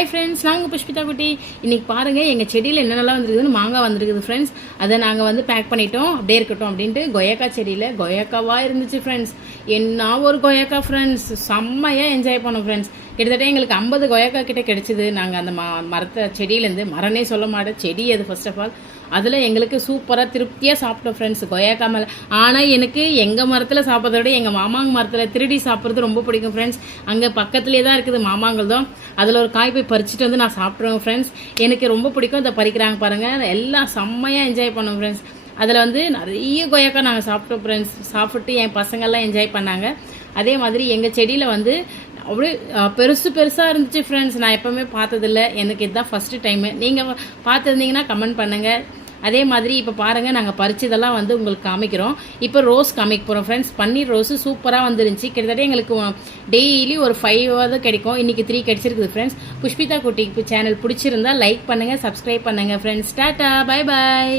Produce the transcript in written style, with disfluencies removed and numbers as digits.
Hi friends, நாங்கள் புஷ்பிதா குட்டி. இன்றைக்கி பாருங்கள் எங்கள் செடியில் என்னென்னலாம் வந்துருக்குதுன்னு மாங்காய் வந்துருக்குது ஃப்ரெண்ட்ஸ். அதை நாங்கள் வந்து பேக் பண்ணிட்டோம், அப்படியே இருக்கட்டும் அப்படின்ட்டு. கொய்யாக்கா செடியில் கொய்யாக்காவாக இருந்துச்சு ஃப்ரெண்ட்ஸ். என்ன ஒரு கொய்யாக்கா ஃப்ரெண்ட்ஸ், செம்மையாக என்ஜாய் பண்ணோம் ஃப்ரெண்ட்ஸ். கிட்டத்தட்ட எங்களுக்கு 50 கொய்யாக்கா கிட்டே கிடச்சிது. நாங்கள் அந்த மரத்தை செடியிலேருந்து, மரனே சொல்ல மாட்டேன், செடி அது ஃபர்ஸ்ட் ஆஃப் ஆல். அதில் எங்களுக்கு சூப்பராக திருப்தியாக சாப்பிட்டோம் ஃப்ரெண்ட்ஸ் கொய்யாக்கா மேலே. ஆனால் எனக்கு எங்கள் மரத்தில் சாப்பிட்றத விட எங்கள் மாமாங்க மரத்தில் திருடி சாப்பிட்றது ரொம்ப பிடிக்கும் ஃப்ரெண்ட்ஸ். அங்கே பக்கத்துலேயே தான் இருக்குது மாமாங்கள் தான். அதில் ஒரு காய் போய் பறிச்சுட்டு வந்து நான் சாப்பிட்ருவேன் ஃப்ரெண்ட்ஸ். எனக்கு ரொம்ப பிடிக்கும். இதை பறிக்கிறாங்க பாருங்கள், எல்லாம் செம்மையாக என்ஜாய் பண்ணோம் ஃப்ரெண்ட்ஸ். அதில் வந்து நிறைய கொய்யாக்கா நாங்கள் சாப்பிட்டோம் ஃப்ரெண்ட்ஸ். சாப்பிட்டு என் பசங்கள்லாம் என்ஜாய் பண்ணாங்க. அதே மாதிரி எங்கள் செடியில் வந்து அப்படியே பெருசாக இருந்துச்சு ஃப்ரெண்ட்ஸ். நான் எப்போவுமே பார்த்ததில்ல, எனக்கு இதுதான் ஃபஸ்ட்டு டைமு. நீங்கள் பார்த்துருந்தீங்கன்னா கமெண்ட் பண்ணுங்கள். அதே மாதிரி இப்போ பாருங்கள், நாங்கள் பறிச்சதெல்லாம் வந்து உங்களுக்கு காமிக்கிறோம். இப்போ ரோஸ் காமிக்க போகிறோம் ஃப்ரெண்ட்ஸ். பன்னீர் ரோஸு சூப்பராக வந்துருந்துச்சு. கிட்டத்தட்ட எங்களுக்கு டெய்லி ஒரு 5 கிடைக்கும். இன்றைக்கி 3 கிடைச்சிருக்குது ஃப்ரெண்ட்ஸ். புஷ்பிதா குட்டி சேனல் பிடிச்சிருந்தா லைக் பண்ணுங்கள், சப்ஸ்கிரைப் பண்ணுங்கள் ஃப்ரெண்ட்ஸ். Tata, bye bye.